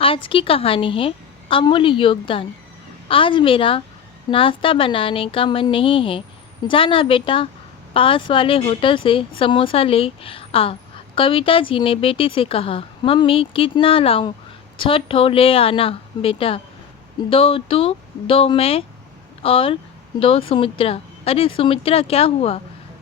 आज की कहानी है अमूल्य योगदान। आज मेरा नाश्ता बनाने का मन नहीं है। जाना बेटा, पास वाले होटल से समोसा ले आ। कविता जी ने बेटी से कहा। मम्मी कितना लाऊं? 6 ठो ले आना बेटा। 2 तू, 2 मैं और 2 सुमित्रा। अरे सुमित्रा, क्या हुआ?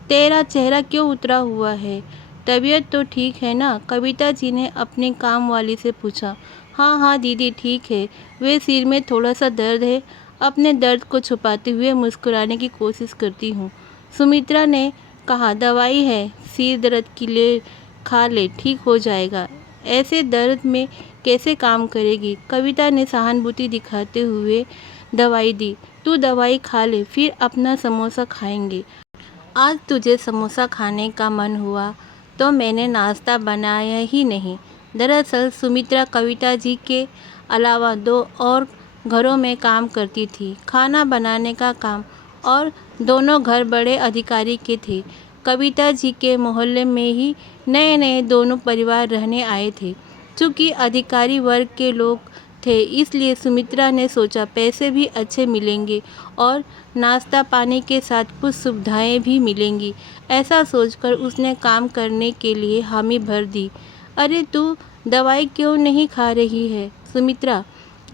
तेरा चेहरा क्यों उतरा हुआ है? तबीयत तो ठीक है ना? कविता जी ने अपने काम वाली से पूछा। हाँ हाँ दीदी, ठीक है। वे सिर में थोड़ा सा दर्द है। अपने दर्द को छुपाते हुए मुस्कुराने की कोशिश करती हूँ। सुमित्रा ने कहा, दवाई है, सिर दर्द की ले, खा ले, ठीक हो जाएगा। ऐसे दर्द में कैसे काम करेगी? कविता ने सहानुभूति दिखाते हुए दवाई दी। तू दवाई खा ले, फिर अपना समोसा खाएंगे। आज तुझे समोसा खाने का मन हुआ तो मैंने नाश्ता बनाया ही नहीं। दरअसल सुमित्रा कविता जी के अलावा 2 और घरों में काम करती थी, खाना बनाने का काम, और दोनों घर बड़े अधिकारी के थे। कविता जी के मोहल्ले में ही नए नए दोनों परिवार रहने आए थे। चूँकि अधिकारी वर्ग के लोग थे, इसलिए सुमित्रा ने सोचा पैसे भी अच्छे मिलेंगे और नाश्ता पानी के साथ कुछ सुविधाएं भी मिलेंगी। ऐसा सोचकर उसने काम करने के लिए हामी भर दी। अरे तू दवाई क्यों नहीं खा रही है सुमित्रा?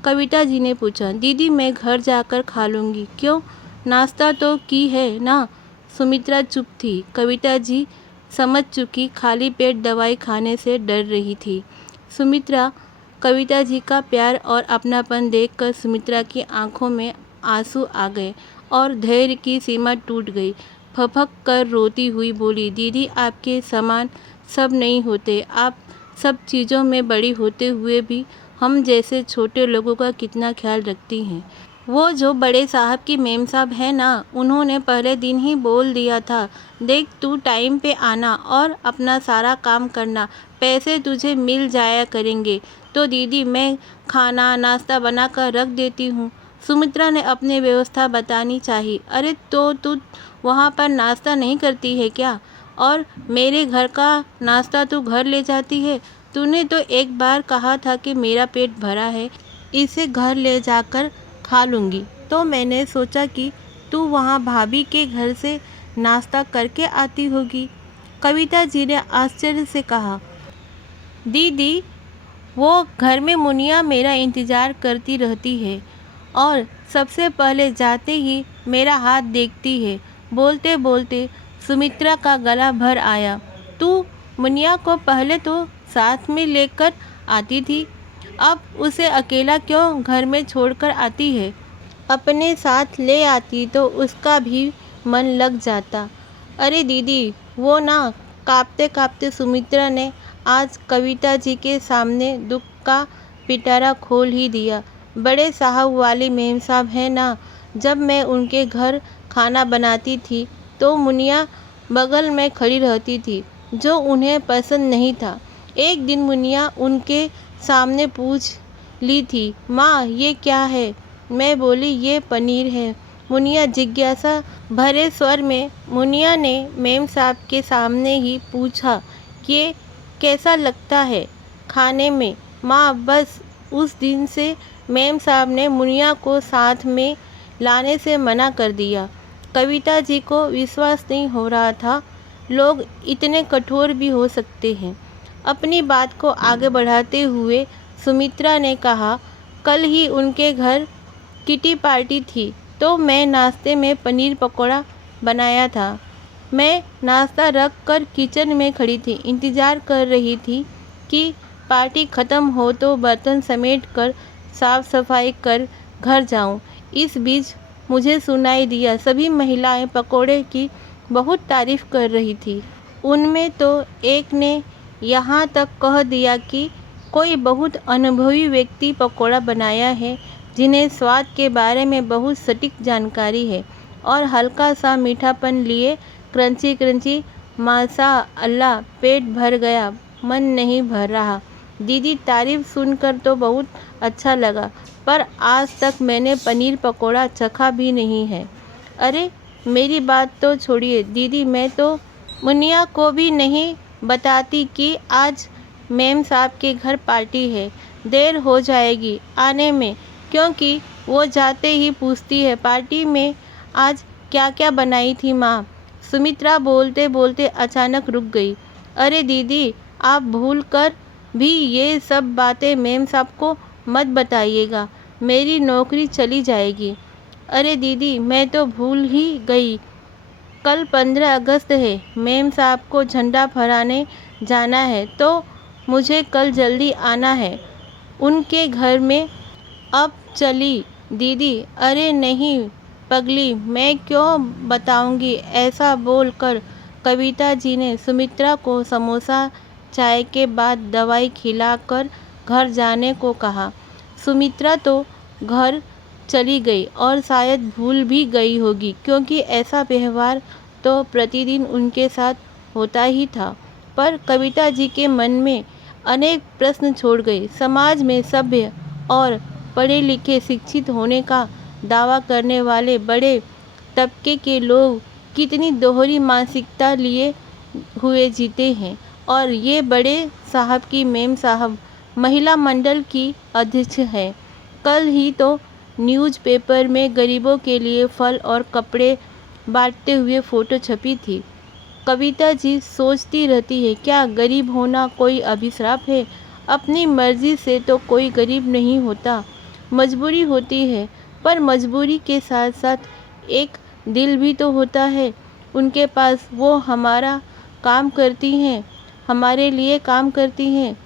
कविता जी ने पूछा। दीदी मैं घर जाकर खा लूँगी। क्यों? नाश्ता तो की है ना? सुमित्रा चुप थी। कविता जी समझ चुकी खाली पेट दवाई खाने से डर रही थी। सुमित्रा कविता जी का प्यार और अपनापन देखकर सुमित्रा की आंखों में आंसू आ गए और धैर्य की सीमा टूट गई। फपक कर रोती हुई बोली, दीदी आपके समान सब नहीं होते। आप सब चीज़ों में बड़ी होते हुए भी हम जैसे छोटे लोगों का कितना ख्याल रखती हैं। वो जो बड़े साहब की मेम साहब है ना, उन्होंने पहले दिन ही बोल दिया था, देख तू टाइम पे आना और अपना सारा काम करना, पैसे तुझे मिल जाया करेंगे। तो दीदी मैं खाना नाश्ता बना कर रख देती हूँ। सुमित्रा ने अपनी व्यवस्था बतानी चाहिए। अरे तो तू वहाँ पर नाश्ता नहीं करती है क्या? और मेरे घर का नाश्ता तू घर ले जाती है? तूने तो एक बार कहा था कि मेरा पेट भरा है, इसे घर ले जाकर खा लूँगी। तो मैंने सोचा कि तू वहाँ भाभी के घर से नाश्ता करके आती होगी। कविता जी ने आश्चर्य से कहा। दीदी वो घर में मुनिया मेरा इंतज़ार करती रहती है और सबसे पहले जाते ही मेरा हाथ देखती है। बोलते बोलते सुमित्रा का गला भर आया। तू मुनिया को पहले तो साथ में लेकर आती थी, अब उसे अकेला क्यों घर में छोड़कर आती है? अपने साथ ले आती तो उसका भी मन लग जाता। अरे दीदी वो ना, काँपते काँपते सुमित्रा ने आज कविता जी के सामने दुख का पिटारा खोल ही दिया। बड़े साहब वाली मेम साहब है ना, जब मैं उनके घर खाना बनाती थी तो मुनिया बगल में खड़ी रहती थी, जो उन्हें पसंद नहीं था। एक दिन मुनिया उनके सामने पूछ ली थी, माँ ये क्या है? मैं बोली ये पनीर है। मुनिया जिज्ञासा भरे स्वर में मुनिया ने मेम साहब के सामने ही पूछा, ये कैसा लगता है खाने में? माँ बस उस दिन से मेम साहब ने मुनिया को साथ में लाने से मना कर दिया। कविता जी को विश्वास नहीं हो रहा था, लोग इतने कठोर भी हो सकते हैं। अपनी बात को आगे बढ़ाते हुए सुमित्रा ने कहा, कल ही उनके घर किटी पार्टी थी तो मैं नाश्ते में पनीर पकौड़ा बनाया था। मैं नाश्ता रख कर किचन में खड़ी थी, इंतज़ार कर रही थी कि पार्टी ख़त्म हो तो बर्तन समेट कर साफ सफाई कर घर जाऊं। इस बीच मुझे सुनाई दिया सभी महिलाएं पकोड़े की बहुत तारीफ़ कर रही थी। उनमें तो एक ने यहाँ तक कह दिया कि कोई बहुत अनुभवी व्यक्ति पकोड़ा बनाया है, जिन्हें स्वाद के बारे में बहुत सटीक जानकारी है और हल्का सा मीठापन लिए क्रंची क्रंची। माशा अल्लाह, पेट भर गया, मन नहीं भर रहा। दीदी तारीफ सुनकर तो बहुत अच्छा लगा, पर आज तक मैंने पनीर पकोड़ा चखा भी नहीं है। अरे मेरी बात तो छोड़िए दीदी, मैं तो मुनिया को भी नहीं बताती कि आज मेम साहब के घर पार्टी है। देर हो जाएगी आने में, क्योंकि वो जाते ही पूछती है, पार्टी में आज क्या क्या बनाई थी माँ। सुमित्रा बोलते बोलते अचानक रुक गई। अरे दीदी, आप भूल कर भी ये सब बातें मेम साहब को मत बताइएगा, मेरी नौकरी चली जाएगी। अरे दीदी, मैं तो भूल ही गई, कल 15 अगस्त है, मेम साहब को झंडा फहराने जाना है, तो मुझे कल जल्दी आना है उनके घर में। अब चली दीदी। अरे नहीं पगली, मैं क्यों बताऊंगी। ऐसा बोलकर कविता जी ने सुमित्रा को समोसा चाय के बाद दवाई खिलाकर घर जाने को कहा। सुमित्रा तो घर चली गई और शायद भूल भी गई होगी, क्योंकि ऐसा व्यवहार तो प्रतिदिन उनके साथ होता ही था। पर कविता जी के मन में अनेक प्रश्न छोड़ गई। समाज में सभ्य और पढ़े लिखे शिक्षित होने का दावा करने वाले बड़े तबके के लोग कितनी दोहरी मानसिकता लिए हुए जीते हैं, और ये बड़े साहब की मेम साहब महिला मंडल की अध्यक्ष हैं। कल ही तो न्यूज़पेपर में गरीबों के लिए फल और कपड़े बांटते हुए फोटो छपी थी। कविता जी सोचती रहती है, क्या गरीब होना कोई अभिशाप है। अपनी मर्जी से तो कोई गरीब नहीं होता, मजबूरी होती है। पर मजबूरी के साथ साथ एक दिल भी तो होता है उनके पास। वो हमारा काम करती हैं, हमारे लिए काम करती हैं,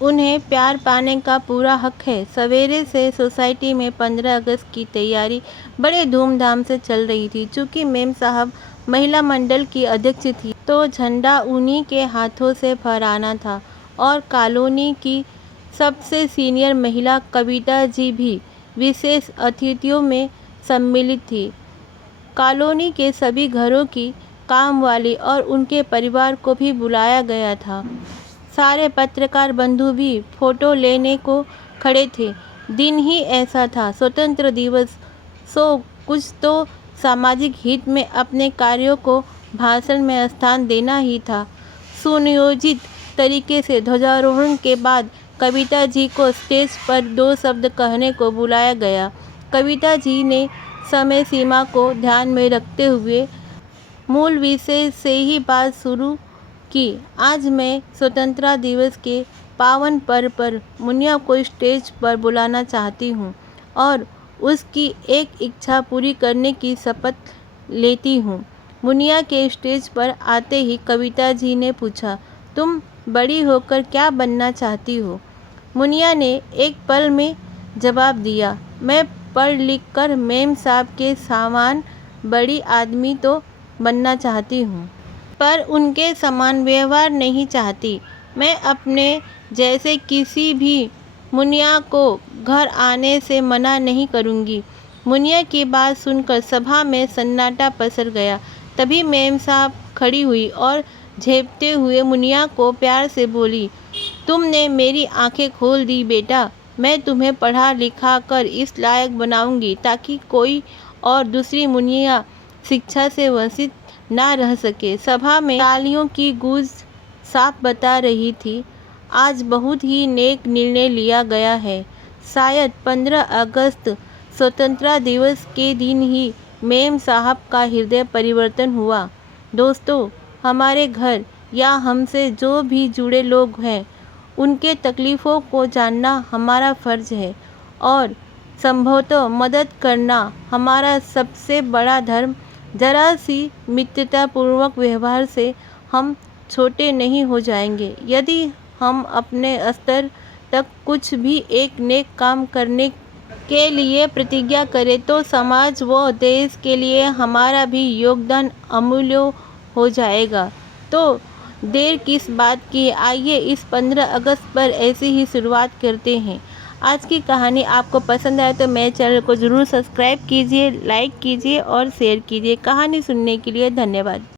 उन्हें प्यार पाने का पूरा हक है। सवेरे से सोसाइटी में 15 अगस्त की तैयारी बड़े धूमधाम से चल रही थी। चूँकि मेम साहब महिला मंडल की अध्यक्ष थी, तो झंडा उन्हीं के हाथों से फहराना था, और कॉलोनी की सबसे सीनियर महिला कविता जी भी विशेष अतिथियों में सम्मिलित थी। कॉलोनी के सभी घरों की कामवाली और उनके परिवार को भी बुलाया गया था। सारे पत्रकार बंधु भी फोटो लेने को खड़े थे। दिन ही ऐसा था, स्वतंत्र दिवस, सो कुछ तो सामाजिक हित में अपने कार्यों को भाषण में स्थान देना ही था। सुनियोजित तरीके से ध्वजारोहण के बाद कविता जी को स्टेज पर 2 शब्द कहने को बुलाया गया। कविता जी ने समय सीमा को ध्यान में रखते हुए मूल विषय से ही बात शुरू की। आज मैं स्वतंत्रता दिवस के पावन पर्व पर मुनिया को स्टेज पर बुलाना चाहती हूँ और उसकी एक इच्छा पूरी करने की शपथ लेती हूँ। मुनिया के स्टेज पर आते ही कविता जी ने पूछा, तुम बड़ी होकर क्या बनना चाहती हो। मुनिया ने एक पल में जवाब दिया, मैं पढ़ लिख कर मेम साहब के समान बड़ी आदमी तो बनना चाहती हूँ, पर उनके समान व्यवहार नहीं चाहती। मैं अपने जैसे किसी भी मुनिया को घर आने से मना नहीं करूँगी। मुनिया की बात सुनकर सभा में सन्नाटा पसर गया। तभी मेम साहब खड़ी हुई और झेपते हुए मुनिया को प्यार से बोली, तुमने मेरी आंखें खोल दी बेटा। मैं तुम्हें पढ़ा लिखा कर इस लायक बनाऊंगी ताकि कोई और दूसरी मुनिया शिक्षा से वंचित ना रह सके। सभा में तालियों की गूंज साफ बता रही थी, आज बहुत ही नेक निर्णय लिया गया है। शायद 15 अगस्त स्वतंत्रता दिवस के दिन ही मेम साहब का हृदय परिवर्तन हुआ। दोस्तों, हमारे घर या हमसे जो भी जुड़े लोग हैं, उनके तकलीफ़ों को जानना हमारा फ़र्ज़ है और संभवतः मदद करना हमारा सबसे बड़ा धर्म। ज़रा सी मित्रतापूर्वक व्यवहार से हम छोटे नहीं हो जाएंगे। यदि हम अपने स्तर तक कुछ भी एक नेक काम करने के लिए प्रतिज्ञा करें, तो समाज व देश के लिए हमारा भी योगदान अमूल्य हो जाएगा। तो देर किस बात की, आइए इस 15 अगस्त पर ऐसे ही शुरुआत करते हैं। आज की कहानी आपको पसंद आए तो मेरे चैनल को ज़रूर सब्सक्राइब कीजिए, लाइक कीजिए और शेयर कीजिए। कहानी सुनने के लिए धन्यवाद।